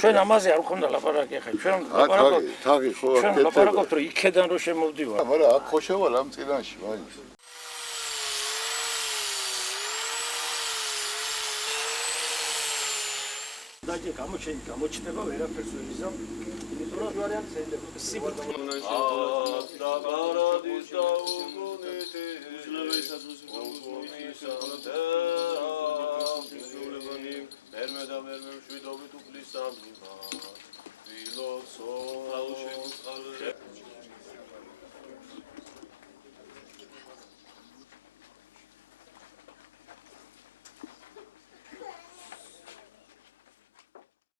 ჩვენ ამაზე არ გქონდა ლაპარაკი ხა ჩვენ ლაპარაკობთ რომ იქედან რო შემოვდივარ მაგრამ აქ ხო შევალ ამ წინაში მაინც დაჭე გამოჩნდება ვერაფერს ვერ იზამ იმიტომ რომ ვარიანტ შეიძლება სიბრძნე Vermeden vermem şu davut uplisam. Filosof